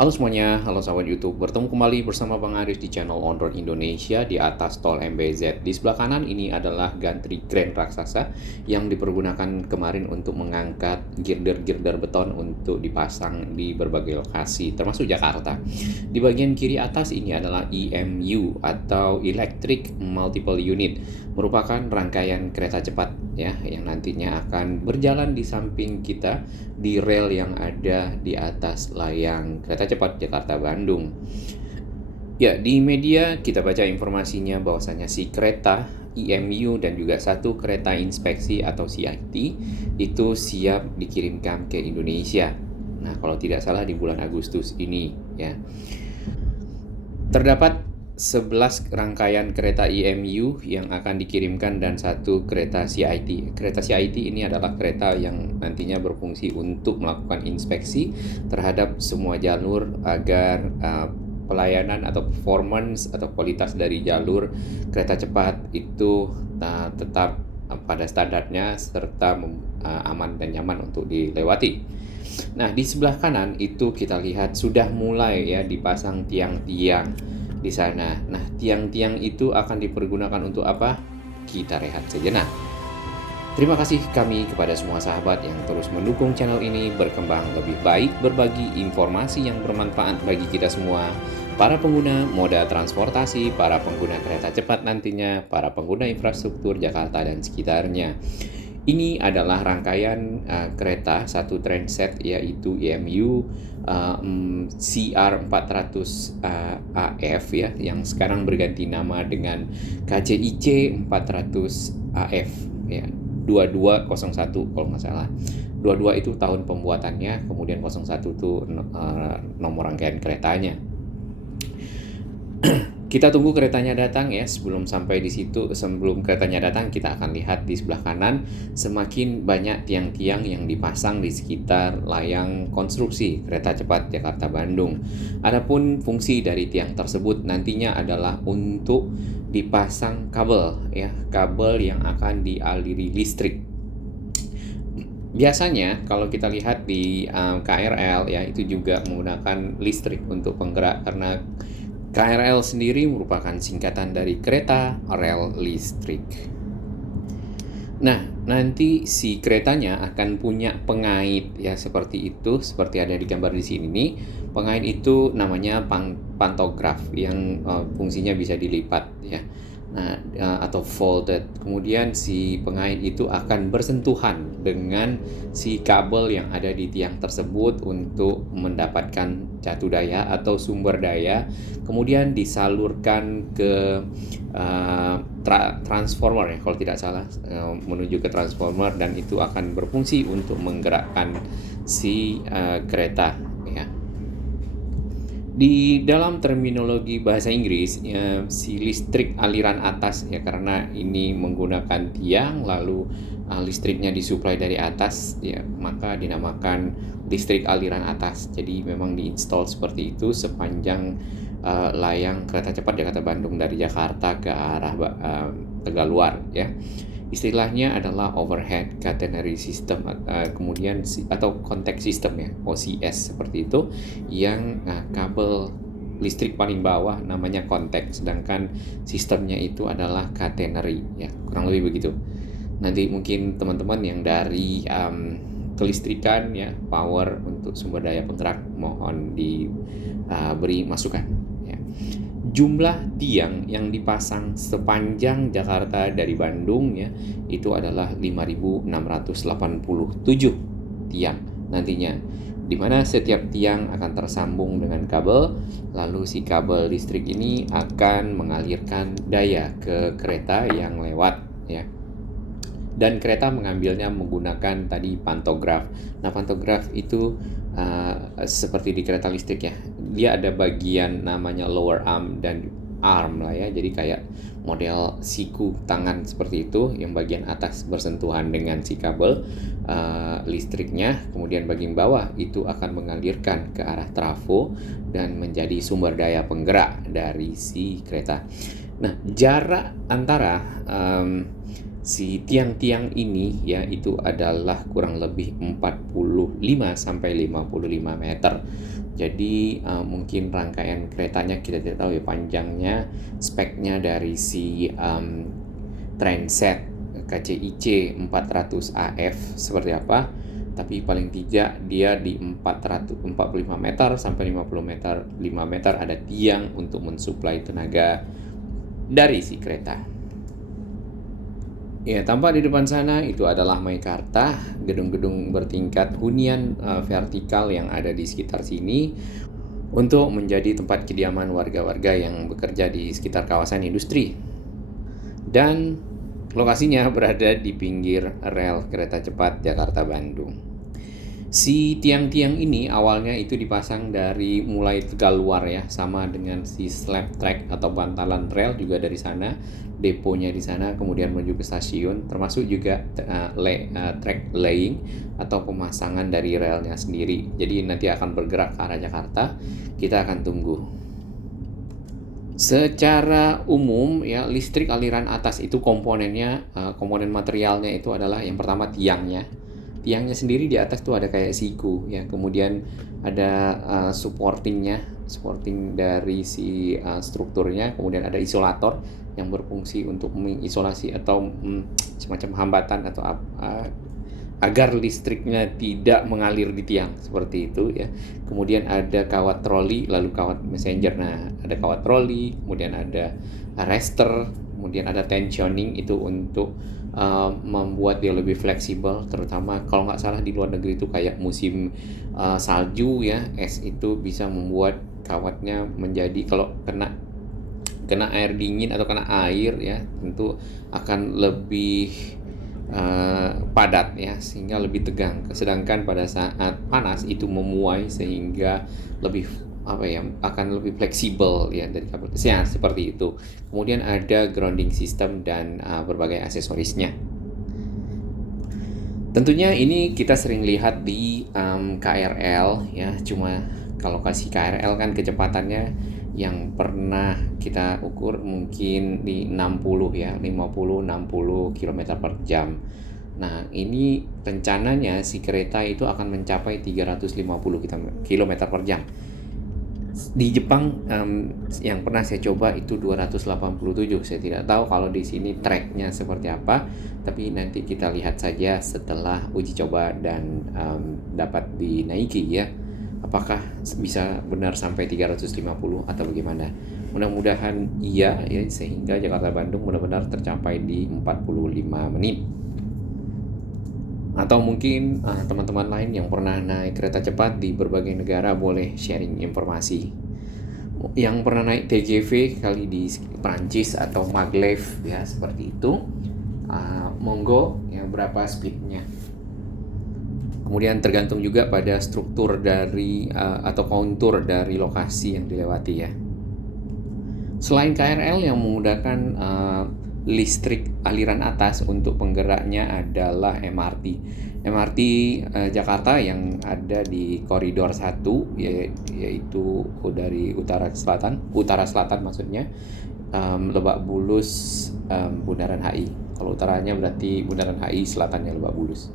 Halo semuanya, halo sahabat YouTube. Bertemu kembali bersama Bang Aris di channel On Road Indonesia di atas tol MBZ. Di sebelah kanan ini adalah gantri kren raksasa yang dipergunakan kemarin untuk mengangkat girder-girder beton untuk dipasang di berbagai lokasi, termasuk Jakarta. Di bagian kiri atas ini adalah EMU atau Electric Multiple Unit, merupakan rangkaian kereta cepat ya yang nantinya akan berjalan di samping kita di rel yang ada di atas layang kereta cepat Jakarta-Bandung. Ya, di media kita baca informasinya bahwasanya si kereta EMU dan juga satu kereta inspeksi atau CIT itu siap dikirimkan ke Indonesia. Nah, kalau tidak salah di bulan Agustus ini ya. Terdapat 11 rangkaian kereta EMU yang akan dikirimkan dan satu kereta CIT. Kereta CIT ini adalah kereta yang nantinya berfungsi untuk melakukan inspeksi terhadap semua jalur agar pelayanan atau performance atau kualitas dari jalur kereta cepat itu tetap pada standarnya serta aman dan nyaman untuk dilewati. Nah, di sebelah kanan itu kita lihat sudah mulai ya dipasang tiang-tiang di sana. Nah, tiang-tiang itu akan dipergunakan untuk apa? Kita rehat sejenak. Terima kasih kami kepada semua sahabat yang terus mendukung channel ini berkembang lebih baik, berbagi informasi yang bermanfaat bagi kita semua, para pengguna moda transportasi, para pengguna kereta cepat nantinya, para pengguna infrastruktur Jakarta dan sekitarnya. Ini adalah rangkaian kereta satu trainset yaitu EMU CR400 AF ya yang sekarang berganti nama dengan KCIC 400 AF ya 2201 kalau nggak salah. 22 itu tahun pembuatannya, kemudian 01 itu nomor rangkaian keretanya. Kita tunggu keretanya datang ya. Sebelum sampai di situ, sebelum keretanya datang, kita akan lihat di sebelah kanan semakin banyak tiang-tiang yang dipasang di sekitar layang konstruksi kereta cepat Jakarta-Bandung. Adapun fungsi dari tiang tersebut nantinya adalah untuk dipasang kabel ya, kabel yang akan dialiri listrik. Biasanya kalau kita lihat di KRL ya itu juga menggunakan listrik untuk penggerak karena KRL sendiri merupakan singkatan dari kereta rel listrik. Nah, nanti si keretanya akan punya pengait ya seperti itu, seperti ada di gambar di sini nih. Pengait itu namanya pantograf yang fungsinya bisa dilipat ya. Nah, atau folded. Kemudian si pengait itu akan bersentuhan dengan si kabel yang ada di tiang tersebut untuk mendapatkan catu daya atau sumber daya, kemudian disalurkan ke transformer ya kalau tidak salah, menuju ke transformer dan itu akan berfungsi untuk menggerakkan si kereta ya. Di dalam terminologi bahasa Inggris si listrik aliran atas ya karena ini menggunakan tiang lalu listriknya disuplai dari atas ya maka dinamakan listrik aliran atas. Jadi memang diinstal seperti itu sepanjang layang kereta cepat Jakarta-Bandung dari Jakarta ke arah Tegaluar ya. Istilahnya adalah overhead catenary system kemudian atau contact system ya OCS seperti itu yang kabel listrik paling bawah namanya contact sedangkan sistemnya itu adalah catenary ya kurang lebih begitu. Nanti mungkin teman-teman yang dari kelistrikan ya power untuk sumber daya penggerak mohon diberi masukan ya. Jumlah tiang yang dipasang sepanjang Jakarta dari Bandung ya itu adalah 5.687 tiang nantinya, di mana setiap tiang akan tersambung dengan kabel, lalu si kabel listrik ini akan mengalirkan daya ke kereta yang lewat ya. Dan kereta mengambilnya menggunakan tadi pantograf. Nah, pantograf itu seperti di kereta listrik ya. Dia ada bagian namanya lower arm dan arm lah ya. Jadi kayak model siku tangan seperti itu yang bagian atas bersentuhan dengan si kabel listriknya, kemudian bagian bawah itu akan mengalirkan ke arah trafo dan menjadi sumber daya penggerak dari si kereta. Nah, jarak antara si tiang-tiang ini ya itu adalah kurang lebih 45 sampai 55 meter. Jadi mungkin rangkaian keretanya kita tidak tahu ya panjangnya, speknya dari si trainset KCIC 400 AF seperti apa, tapi paling tidak dia di 445 meter sampai 5 meter ada tiang untuk mensuplai tenaga dari si kereta. Ya, tampak di depan sana itu adalah Meikarta, gedung-gedung bertingkat hunian vertikal yang ada di sekitar sini untuk menjadi tempat kediaman warga-warga yang bekerja di sekitar kawasan industri. Dan lokasinya berada di pinggir rel kereta cepat Jakarta-Bandung. Si tiang-tiang ini awalnya itu dipasang dari mulai Tegaluar ya, sama dengan si slab track atau bantalan rel juga dari sana, deponya di sana, kemudian menuju ke stasiun, termasuk juga track laying atau pemasangan dari relnya sendiri. Jadi nanti akan bergerak ke arah Jakarta, kita akan tunggu. Secara umum ya, listrik aliran atas itu komponennya, komponen materialnya itu adalah yang pertama tiangnya. Tiangnya sendiri di atas tuh ada kayak siku ya, kemudian ada supporting dari si strukturnya, kemudian ada isolator yang berfungsi untuk mengisolasi atau semacam hambatan atau agar listriknya tidak mengalir di tiang seperti itu ya. Kemudian ada kawat troli, lalu kawat messenger. Nah, ada kawat troli, kemudian ada arrestor, kemudian ada tensioning itu untuk membuat dia lebih fleksibel, terutama kalau nggak salah di luar negeri itu kayak musim salju ya, es itu bisa membuat kawatnya menjadi kalau kena air dingin atau kena air ya tentu akan lebih padat ya, sehingga lebih tegang. Sedangkan pada saat panas itu memuai sehingga lebih akan lebih fleksibel ya dari kabel ya, seperti itu. Kemudian ada grounding system dan berbagai aksesorisnya. Tentunya ini kita sering lihat di KRL ya, cuma kalau kasih KRL kan kecepatannya yang pernah kita ukur mungkin di 60 ya, 50-60 km per jam. Nah, ini rencananya si kereta itu akan mencapai 350 km per jam. Di Jepang yang pernah saya coba itu 287. Saya tidak tahu kalau di sini tracknya seperti apa, tapi nanti kita lihat saja setelah uji coba dan dapat dinaiki ya. Apakah bisa benar sampai 350 atau bagaimana? Mudah-mudahan iya ya, sehingga Jakarta-Bandung benar-benar tercapai di 45 menit. Atau mungkin teman-teman lain yang pernah naik kereta cepat di berbagai negara boleh sharing informasi. Yang pernah naik TGV kali di Prancis atau Maglev ya seperti itu, monggo ya, berapa speednya. Kemudian tergantung juga pada struktur dari atau kontur dari lokasi yang dilewati ya. Selain KRL yang menggunakan listrik aliran atas, untuk penggeraknya adalah MRT Jakarta yang ada di koridor 1 yaitu dari utara selatan maksudnya, Lebak Bulus, Bundaran HI. Kalau utaranya berarti Bundaran HI, selatannya Lebak Bulus.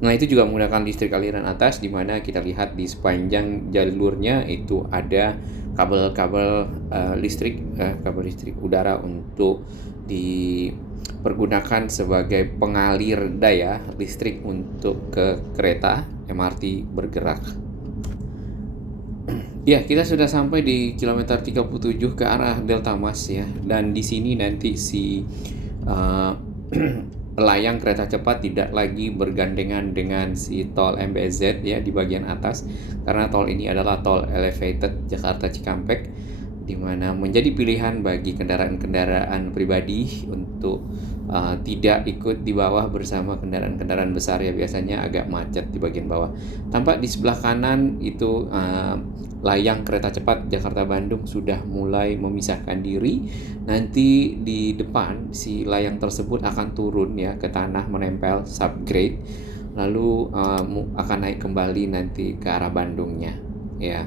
Nah, itu juga menggunakan listrik aliran atas, di mana kita lihat di sepanjang jalurnya itu ada kabel listrik udara untuk dipergunakan sebagai pengalir daya listrik untuk ke kereta MRT bergerak. Ya, kita sudah sampai di kilometer 37 ke arah Delta Mas ya, dan di sini nanti si layang kereta cepat tidak lagi bergandengan dengan si tol MBZ ya di bagian atas, karena tol ini adalah tol elevated Jakarta Cikampek, di mana menjadi pilihan bagi kendaraan-kendaraan pribadi untuk tidak ikut di bawah bersama kendaraan-kendaraan besar ya, biasanya agak macet di bagian bawah. Tampak di sebelah kanan itu layang kereta cepat Jakarta-Bandung sudah mulai memisahkan diri. Nanti di depan si layang tersebut akan turun ya ke tanah, menempel subgrade, lalu akan naik kembali nanti ke arah Bandungnya ya.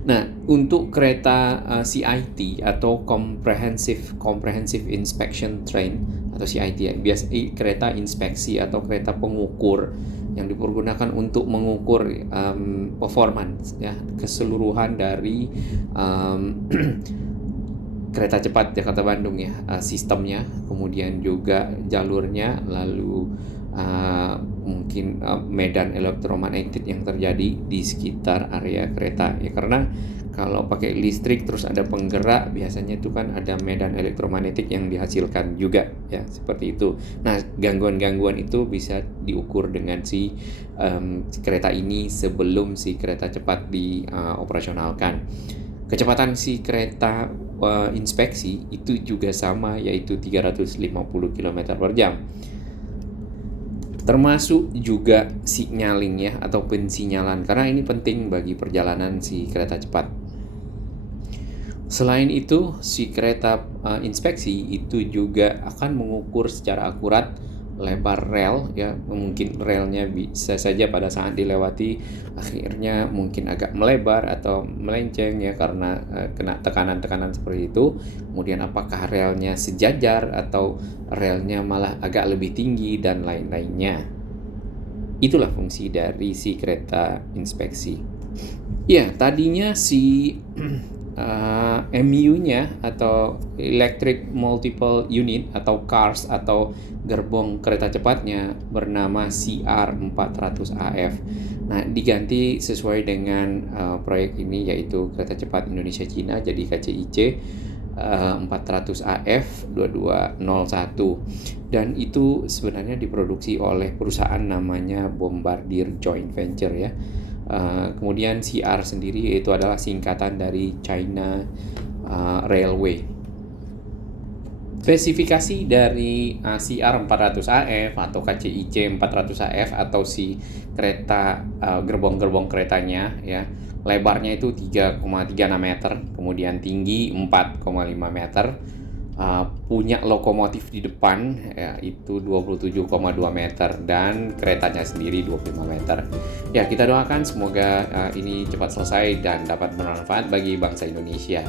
Nah, untuk kereta CIT atau Comprehensive Inspection Train atau CIT ya, biasa kereta inspeksi atau kereta pengukur yang dipergunakan untuk mengukur performance ya, keseluruhan dari kereta cepat Jakarta Bandung ya, sistemnya, kemudian juga jalurnya, lalu mungkin medan elektromagnetik yang terjadi di sekitar area kereta ya, karena kalau pakai listrik terus ada penggerak, biasanya itu kan ada medan elektromagnetik yang dihasilkan juga ya, seperti itu. Nah, gangguan-gangguan itu bisa diukur dengan si kereta ini sebelum si kereta cepat dioperasionalkan. Kecepatan si kereta inspeksi itu juga sama, yaitu 350 km per jam. Termasuk juga signaling ya, atau pensinyalan, karena ini penting bagi perjalanan si kereta cepat. Selain itu, si kereta inspeksi itu juga akan mengukur secara akurat lebar rel ya, mungkin relnya bisa saja pada saat dilewati akhirnya mungkin agak melebar atau melenceng ya, karena kena tekanan-tekanan seperti itu. Kemudian apakah relnya sejajar atau relnya malah agak lebih tinggi dan lain-lainnya. Itulah fungsi dari si kereta inspeksi. Ya, tadinya si MU-nya atau Electric Multiple Unit atau CARS atau gerbong kereta cepatnya bernama CR400AF. Nah, diganti sesuai dengan proyek ini, yaitu Kereta Cepat Indonesia Cina, jadi KCIC 400AF 2201, dan itu sebenarnya diproduksi oleh perusahaan namanya Bombardier Joint Venture ya. Kemudian CR sendiri itu adalah singkatan dari China Railway. Spesifikasi dari CR400AF atau KCIC 400AF atau si kereta gerbong-gerbong keretanya ya, lebarnya itu 3,36 meter, kemudian tinggi 4,5 meter. Punya lokomotif di depan ya, itu 27,2 meter, dan keretanya sendiri 25 meter. Ya, kita doakan semoga ini cepat selesai dan dapat bermanfaat bagi bangsa Indonesia.